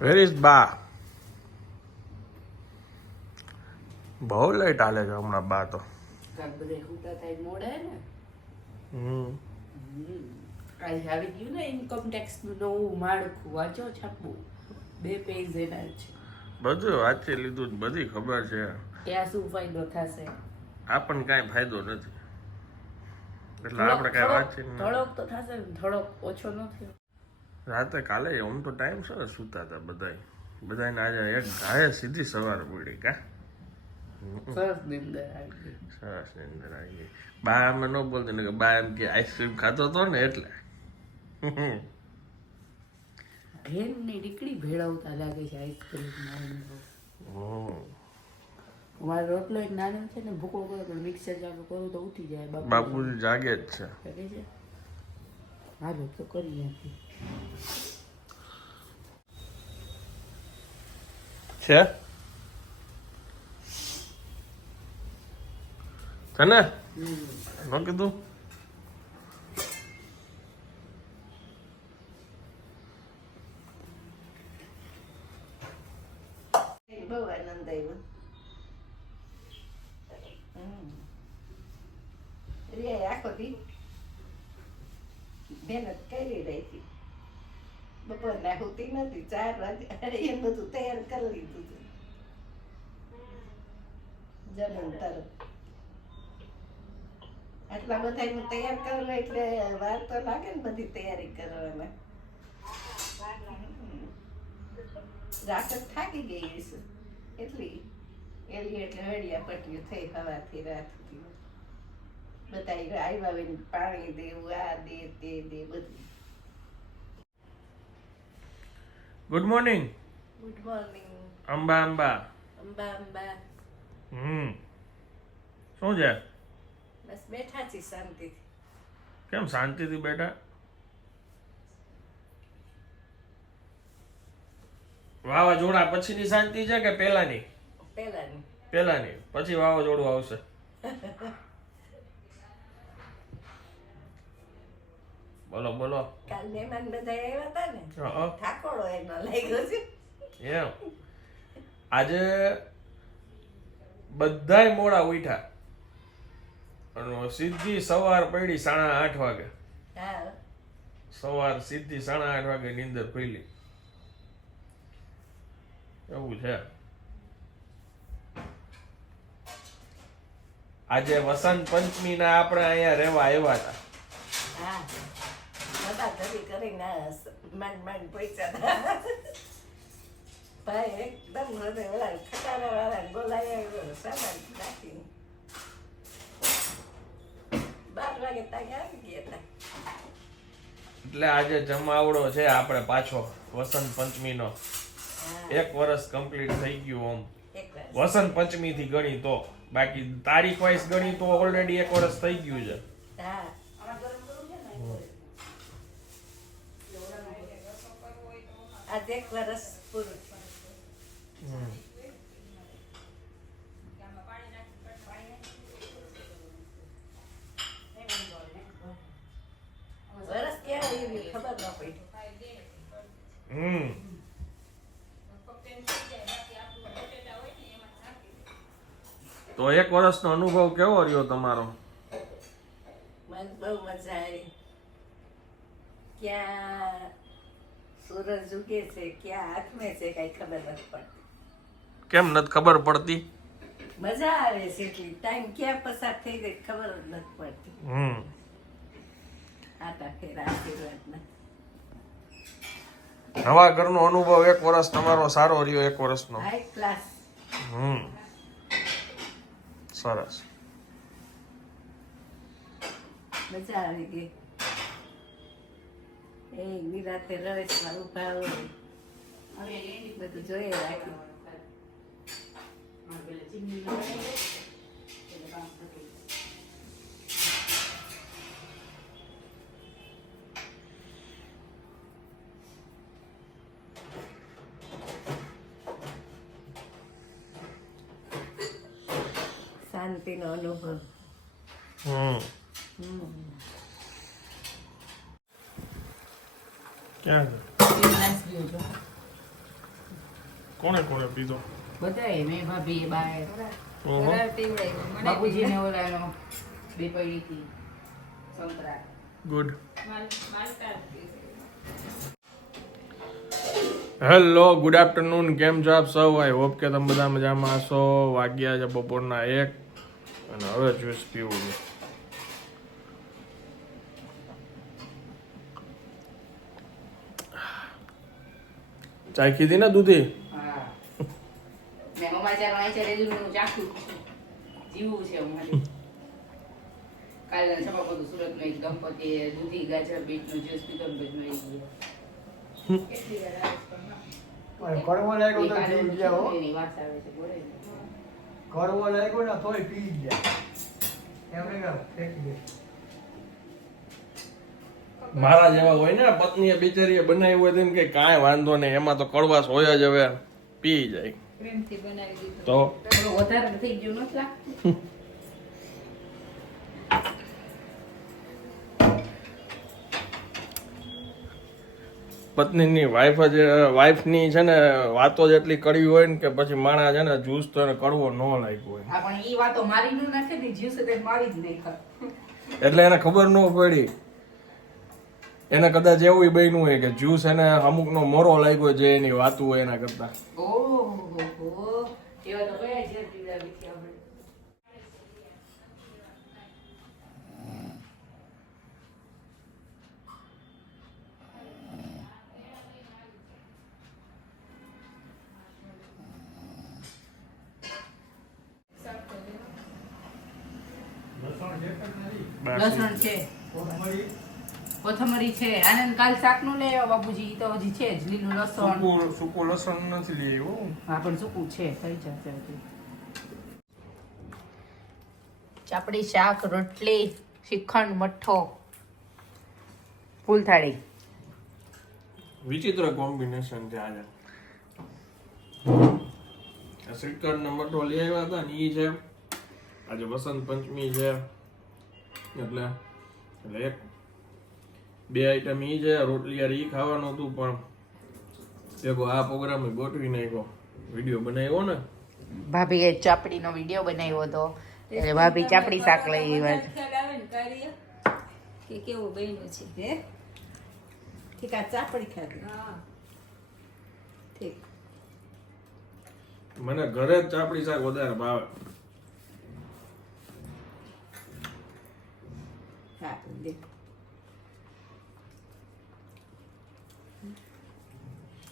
Where is બા બહુ late આલે છે હમણાં બા તો. હમ. આવી ગયું ને ઇન્કમ ટેક્સનું નવું માળખું વાંચો છાપવું બે પેજ એના છે. બધું વાંચી લીધું બધી ખબર છે. ત્યાં શું ફાયદો થશે? આપણને કાંઈ ફાયદો નથી. એટલે આપણે કાંઈ વાંચી થોડોક તો થશે થોડોક ઓછો ન થયો. રાતે કાલે આમ તો ટાઈમ સર સૂતા હતા બધાય. બધાને આજે એક ગાયે સીધી સવાર પડી કા. સરસ નિંદર આવી ગઈ. સરસની આવી ગઈ. બા અમે ન બોલતી ને કે બા એમ કે આઈસ્ક્રીમ ખાતો હતો ને એટલે. ભેનની દીકરી ભેળવતા લાગે છે આઈસ્ક્રીમ. મારો રોટલો એક નાનો છે ને ભૂકો કરો પણ મિક્સર ચાલુ કરું તો ઉઠી જાય બાપુ જાગે જ છે? હાલો તો કરી નાખી છે તને ન કીધું બહુ આનંદ આવ્યો રે આખો દી મહેનત કરી રહી હતી બપોરના હોતી નથી ચાર વાગે એ બધું તૈયાર કરી લીધું હતું જમીન તરફ આટલા બધા એનું તૈયાર કરેલું એટલે વાર તો લાગે ને બધી તૈયારી કરવામાં રાત થાકી ગઈ છે એટલી એલી એટલે હળિયા પટ્યું થઈ હવાથી રાત બધા આવ્યા પાણી દેવું આ દે તે દે બધું good morning good morning Amba Amba Amba Amba હમ શું છે? બસ બેઠા છીએ શાંતિથી. કેમ શાંતિથી બેઠા? વાવાઝોડા પછીની શાંતિ છે કે પહેલાની? પહેલાની. પહેલાની. પછી વાવાઝોડું આવશે. બોલો બોલો કાલ મહેમાન બધા આવ્યા હતા ને. ઠાકોરો એનો લાગ્યો છે એમ આજે બધાય મોડા ઉઠ્યા. અને સીધી સવાર પડી સાડા આઠ વાગે. સવાર સીધી સાડા આઠ વાગે નીંદર ખુલી એવું છે. આજે વસંત પંચમી ના આપણે અહીંયા રહેવા આવ્યા હતા. હા કરીને માંડ માંડ પૈસા ભાઈ એકદમ હૃદય વાળા ખટારા વાળા બોલાયા સામાન નાખીને બાર વાગે ત્યાં આવી ગયા હતા એટલે આજે જમાવડો છે આપણે પાછો વસંત પંચમીનો. નો એક વર્ષ કમ્પ્લીટ થઈ ગયું આમ. વસંત પંચમી થી ગણી તો બાકી તારીખ વાઇઝ ગણી તો ઓલરેડી એક વર્ષ થઈ ગયું છે. હા. આજે એક વરસ પૂરું વર્ષ ક્યાં આવી ખબર ન પડી હમ તો એક વર્ષનો અનુભવ કેવો રહ્યો તમારો? મને બહુ મજા આવી. ક્યાં સૂરજ ઉગે છે ક્યાં હાથમે છે કઈ ખબર નથી પડતી. કેમ નથી ખબર પડતી? મજા આવે છે એટલી. ટાઈમ ક્યાં પસાર થઈ જાય ખબર જ નથી પડતી. હમ. આટા ફેરા આશીર્વાદના નવા ઘરનો અનુભવ એક વર્ષ તમારો સારો રહ્યો એક વર્ષનો. હાઈ ક્લાસ હમ. સરસ. મજા આવી ગઈ. એ નિરાતે રવેશમાં ઊભા હોય. બધું જોઈએ રાખ્યું શાંતિનો અનુભવ. હમ ગ્લાસ પીવો છો કોણે કોણે પીધો? બધાએ મેં ભાભી બાએ. ઓહો. બરાબર પીવડાવ્યું. મને બાપુજીને ઓલાનો બે પડી હતી સંતરા ગુડ. હેલો ગુડ આફ્ટરનૂન કેમ છો આપ સૌ? આઈ હોપ કે તમે બધા મજામાં હશો. વાગ્યા છે બપોરના એક. અને હવે જ્યુસ પીવું છે ચાય કીધી ને દૂધી હા મેં સમાચાર વાંચ્યા રેલું ચાખું જીવું છે અમારે કાલે છપા બધું સુરતમાં એક દંપતી દૂધી ગાજર બીટનું જ્યુસ પીધો ને બધું આવી ગયું કેટલી વાર આવે છે કીધી ને પણ કડવો લાગ્યો તો પી ગયા હો. એની વાત આવે છે બોલે ને. કડવો લાગ્યો ને તોય પી ગયા. એમને ફેંકી દે. મારા જેવા હોય ને પત્નીએ બિચારીએ બનાવ્યું હોય તેમ કે કાંઈ વાંધો નહીં એમાં તો કડવાશ હોય જ હવે પી જાય. તો? વધારે થઈ ગયું નથી પત્નીની વાઈફ જ વાઈફની છે ને વાતો જ એટલી કડવી હોય ને કે પછી માણા છે ને જ્યુસ તો એને કડવો ન લાગ્યો હોય. પણ એ વાતો મારી ન નાખે ને જ્યુસ એટલે મારી જ નહીં એટલે એને ખબર ન પડી. એને કદાચ એવું બન્યું હોય કે જ્યુસ એને અમુકનો મોરો લાગ્યો જે એની વાતું હોય એના કરતા. લસણ છે કોથમરી છે આનંદ કાલ શાકનું લઈ આવ્યો બાપુજી તો હજી છે જ લીલું લસણ. સૂકું સૂકું લસણ નથી લઈ આવ્યો. હા પણ સૂકું છે થઈ જશે હજી. ચાપડી શાક રોટલી શ્રીખંડ મઠ્ઠો ફૂલ થાળી વિચિત્ર કોમ્બિનેશન છે આજે. આ શ્રીખંડ ને મઠો લઈ આવ્યા હતા ને એ છે આજે વસંત પંચમી છે. એટલે એટલે એક બે આઈટમ ઈ છે રોટલી યાર ઈ ખાવાનું હતું પણ ભેગો આ પ્રોગ્રામ ગોઠવી નાખ્યો. વીડિયો બનાવ્યો ને? ભાભીએ ચાપડીનો વીડિયો બનાવ્યો હતો. એટલે ભાભી ચાપડી શાક લઈ આવ્યા. કે કેવું બન્યું છે? હે? ઠીક આ ચાપડી ખાધી. ઠીક. મને ઘરે જ ચાપડી શાક વધારે ભાવે. હા દે.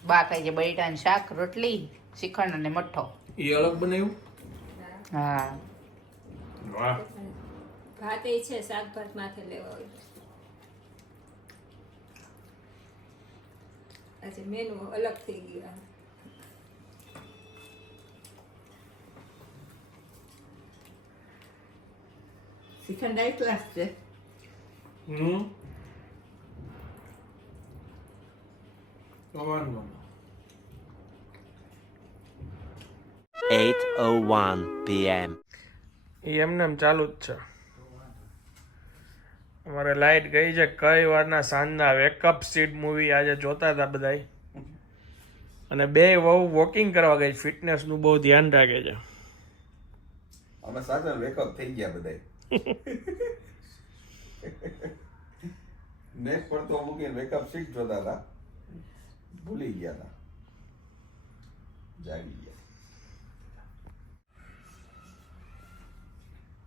બા ખાઈ છે બટેટાનું શાક રોટલી શ્રીખંડ અને મઠ્ઠો. એ અલગ બનાવ્યું? હા. વાહ. ભાત એ છે શાક ભાત માથે લેવા હોય. આજે મેનુ અલગ થઈ ગયા શ્રીખંડ એક ગ્લાસ છે. હમ તો વાંધો નહીં. 8:01 p.m. એ એમને એમ ચાલુ જ છે. અમારે લાઈટ ગઈ છે કઈ વારના સાંજના વેકઅપ સીટ મૂવી આજે જોતા હતા બધાય. અને બે વહુ વોકિંગ કરવા ગઈ ફિટનેસનું બહુ ધ્યાન રાખે છે. અમે સાથે વેકઅપ થઈ ગયા બધાય. નેક્સ્ટ પર તો મૂકીને વેકઅપ સીટ જોતા હતા. ભૂલી ગયા હતા જાગી ગયા.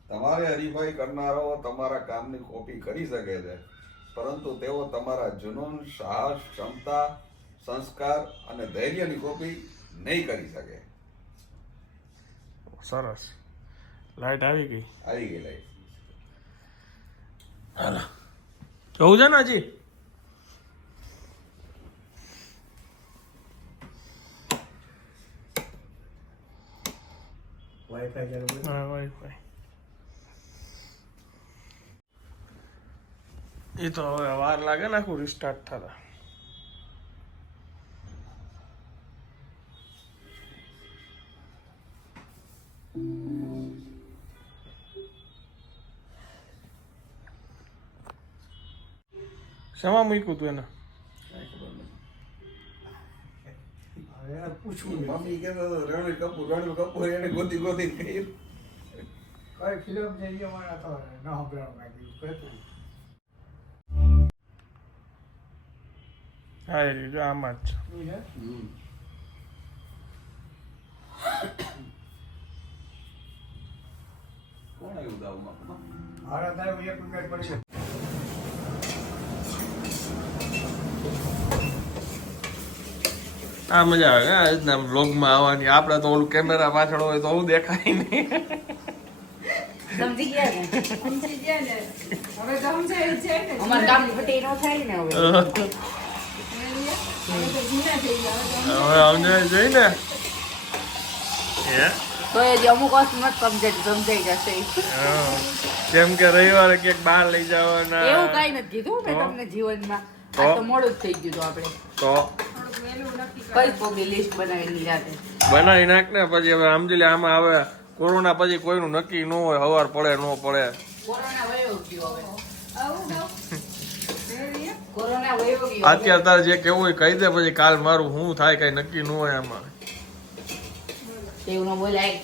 તમારે હરીફાઈ કરનારાઓ તમારા કામની કોપી કરી શકે છે પરંતુ તેઓ તમારા જુનૂન સાહસ ક્ષમતા સંસ્કાર અને ધૈર્યની કોપી નહીં કરી શકે. સરસ. લાઈટ આવી ગઈ. આવી ગઈ લાઈફ જવું છે ને હજી? વાઈફાઈ કરી. હા વાઈફાઈ એ તો હવે વાર લાગે ને આખું રિસ્ટાર્ટ થતા. શેમાં મૂક્યું તું એને? પૂછવું મમ્મી કહેતો હતો, રણવીર કપૂર રણવીર કપૂર એને ગોતી ગોતી કઈ ફિલ્મ છે એ મને તો ન સંભળાવું કાંઈ કહેતું. હા એ આમાં જ છે. કોણ આવ્યું દાવમાં હારા થાય એક મિનિટ પડી. આ મજા આવે. આ રીતના બ્લોગમાં આવવાની. આપણે તો ઓલું કેમેરા પાછળ હોય તો આવું દેખાય નહીં. સમજી ગયા ને? સમજી ગયા ને. હવે તો સમજાયું છે ને. અમારે કામ પટે નો થાય ને હવે. હવે સમજાય જોઈ ને. હે? તો એ જે અમુક વસ્તુ નથી સમજાય સમજાઈ જશે. જેમ કે રવિવારે ક્યાંક બહાર લઈ જવાના. એવું કઈ નથી કીધું મેં તમને જીવનમાં? આ તો મોડું જ થઈ ગયું હતું આપણે. તો? કઈ લિસ્ટ બનાવી નાખ ને પછી હવે સમજી લે આમાં આવે કોરોના પછી કોઈનું નક્કી ન હોય હવાર પડે ન પડે. અત્યારે તારે જે કેવું હોય કહી દે પછી કાલ મારું શું થાય કઈ નક્કી ન હોય આમાં. એવું બોલાય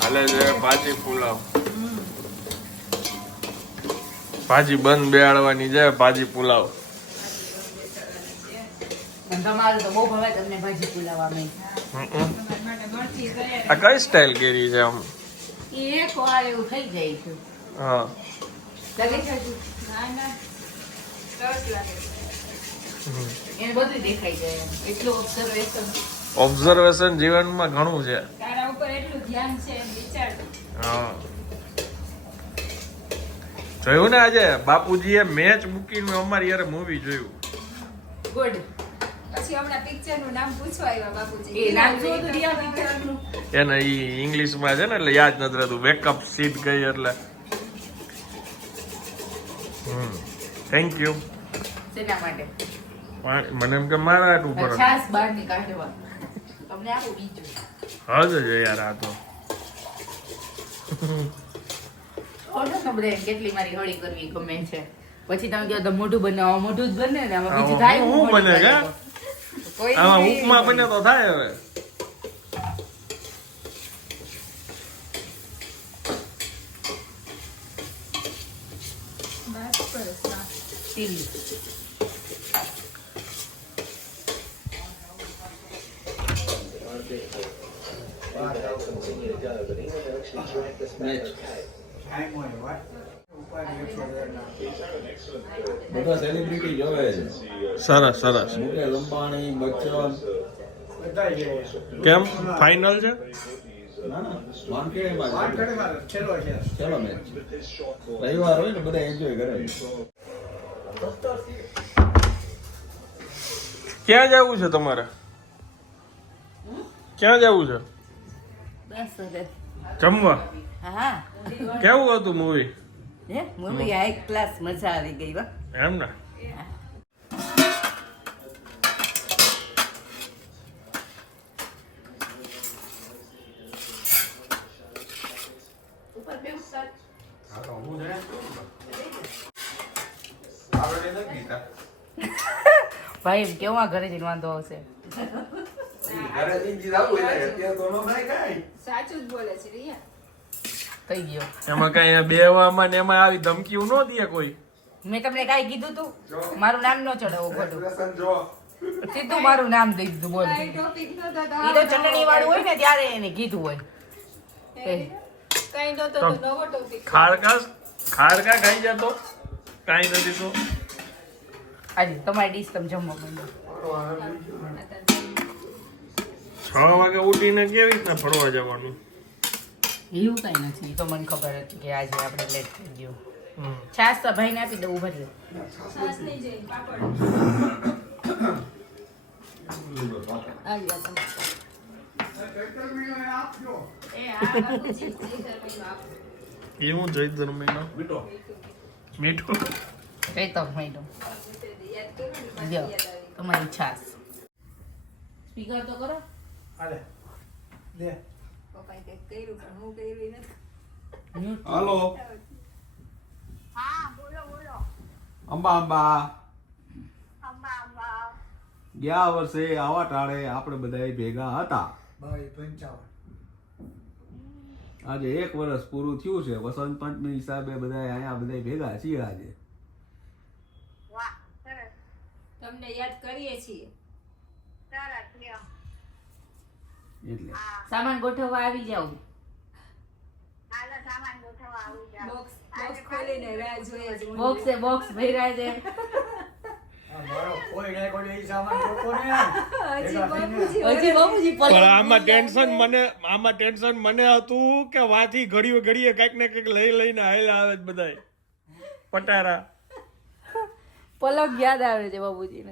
હાલે છે ભાજી પુલાવ ભાજી બંધ બેહાડવાની છે ભાજી પુલાવ. આ કઈ સ્ટાઇલ કરી છે આમ? હા. ઓબ્ઝર્વેશન ઓબ્ઝર્વેશન જીવનમાં ઘણું છે. તારા ઉપર એટલું ધ્યાન છે વિચાર. હા. જોયું ને આજે? બાપુજીએ મેચ મૂકીને અમારી યાર મૂવી જોયું. ગુડ પછી હમણાં પિક્ચરનું નામ પૂછવા આવ્યા બાપુજી. એ નામ જો દુનિયા પિક્ચરનું? એને ઈ ઇંગ્લિશમાં છે ને એટલે યાદ નથી રહેતું. વેકઅપ સીટ ગઈ એટલે. હમ. થેન્ક યુ શેના માટે. મને એમ કે મારા આટું પર ખાસ બહારની કાઢવા તમને આવું બીજું. હા જો યાર આ તો. ઓળખો છો કેટલી મારી હોળી કરવી ગમે છે. પછી તમે કહો તો મોઢું બનાવો મોઢું જ બને ને આમાં બીજું થાય હું બને કે? કરે તો. કોઈ આમાં ઉપમા બને તો થાય હવે. બસ સરસ ના ચીલી. ટાઈમ હોય વાત ઉપાધિ એકસો હજારના. બધા સેલિબ્રિટી જોવે છે. સરસ સરસ. મુકેશ અંબાણી બચ્ચન. કેમ? ફાઇનલ છે? રવિવાર હોય ને બધા એન્જોય કરે ક્યાં જવું છે તમારે? ક્યાં જવું છે? જમવા? હા. કેવું હતું મૂવી હે? મમ્મી હાઈ ક્લાસ મજા આવી ગઈ વા એમ ને? ભાઈ કેવા ઘરે જઈને વાંધો આવશે? ઘરે જઈને અત્યારે તો સાચું જ બોલે છે રિયા. થઈ ગયો. એમાં કઈ બેવામાં ને એમાં આવી ધમકીઓ ન દે કોઈ. મેં તમને કાંઈ કીધું તું? મારું નામ ન ચડાવો ખોટું. સીધું મારું નામ દઈ દીધું બોલ. એ તો ઈ તો ચટણી વાળું હોય ને ત્યારે એને કીધું હોય. કઈ નતો તો નવો ટોપિક ખારકા ખારકા ખાઈ જતો? કાંઈ નથી તો આજે તમારી ડીશ તમે જમવા માંડો. છ વાગે ઉઠીને કેવી રીતના ફરવા જવાનું? એવું કઈ નથી. તો મને ખબર હતી કે આજે આપણે લેટ થઈ ગયું. છાસ તો ભાઈને આપી દઉં ભરી છાસ નહીં જઈ પાપડ. આવી ગયા તમે. એ હા બાપુજી જી ધર્મીનો આપો. એ હું ધર્મીનો મીઠો. મીઠું? ને યાદ આવી તમારી છાસ સ્પીકર તો કરો. લે. પપ્પાએ કંઈક કર્યું પણ હું કર્યું ઈ નથી. મ્યુટ હાલો. અંબા અંબા. ગયા વર્ષે આવા ટાળે આપણે બધા ભેગા હતા. પંચાવન. આજે એક વર્ષ પૂરું થયું છે. વસંત પંચમી હિસાબે બધા અહીંયા બધા ભેગા છીએ આજે. તમને યાદ કરીએ છીએ. એટલે. સામાન ગોઠવવા આવી જાવ બોક્સ બોક્સ ભર્યા છે. પણ આમાં ટેન્શન મને આમાં ટેન્શન મને હતું કે વાથી ઘડીએ ઘડીએ કંઈક ને કંઈક લઈ લઈને આવેલા આવે જ બધાય. પટારા. પલંગ યાદ આવે છે નાખ્યો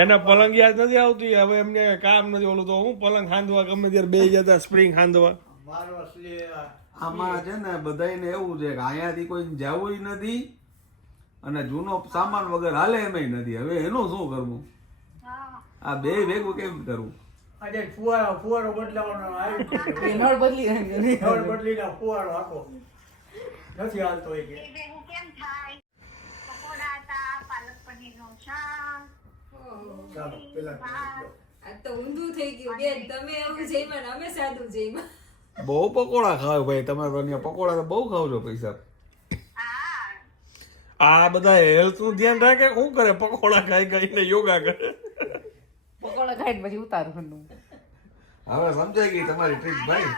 એને પલંગ યાદ નથી આવતું? હવે એમને કામ નથી ઓલું તો હું પલંગ ખાંદવા ગમે ત્યારે બે જતા સ્પ્રિંગ ખાંદવા મારો અસલી આ આમાં છે ને બધાયને એવું છે કે અહીંયાથી કોઈ જવું નથી અને જૂનો સામાન વગર હાલે એમ નથી. હવે એનું શું કરવું? આ બે ભેગું કેમ કરવું? આજે ફુવારો ફુવારો બદલાવાનો નળ બદલી ફુવારો આખો. નથી હાલતો એ ચાલો પેલા આ તો ઊંધું થઈ ગયું બેન. તમે એવું જઈમાં અમે સાદું જઈમાં બહુ પકોડા ખાવ ભાઈ. તમે તો અહીંયા પકોડા તો બહુ ખાવ છો પૈસા. આ બધા હેલ્થનું ધ્યાન રાખે શું કરે? પકોડા ખાઈ ખાઈને યોગા કરે. પકોડા ખાઈને પછી ઉતારું હવે સમજાઈ ગઈ તમારી ટ્રીક ભાઈ.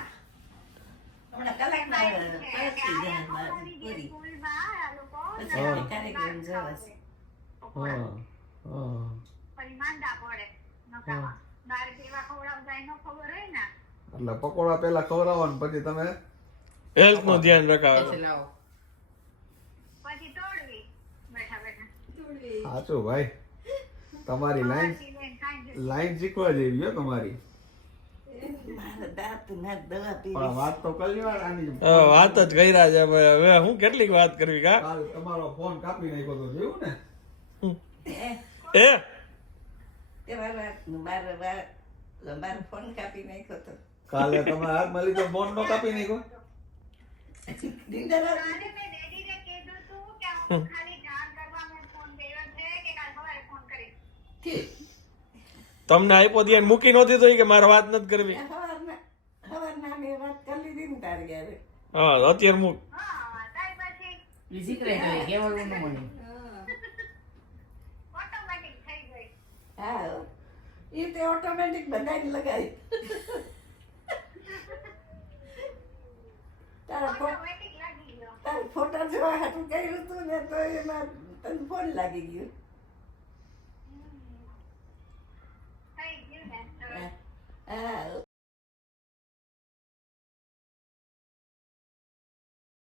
હમણાં કલાકમાં પછી. હા. હા એટલે પકોડા પેલા ખવડાવવાનું પછી તમે હેલ્થનું ધ્યાન રખાવે. પછી લાવો. સાચું ભાઈ. તમારી લાઈન લાઈન શીખવા જેવી હો તમારી. વાત તો વાત જ કર્યા છે હવે હવે હું કેટલીક વાત કરવી કા? કાલ તમારો ફોન કાપી નાખ્યો તો જોયું ને? એ? તે મારા મારા મારો ફોન કાપી નાખ્યો તો. કાલે તમે હાથમાં લીધો ફોન નો કાપી નાખ્યો? તમને આપ્યો ધ્યાન મૂકી નહોતી તો કે મારે વાત નથી કરવી. હા અત્યારે મૂક. વિઝિટ રહી કેવળ ન હા એ તે ઓટોમેટિક બધાને લગાવી તારા તારા ફોટા જોવા હાટું કર્યું હતું ને તો એમાં તને ફોન લાગી ગયો. હા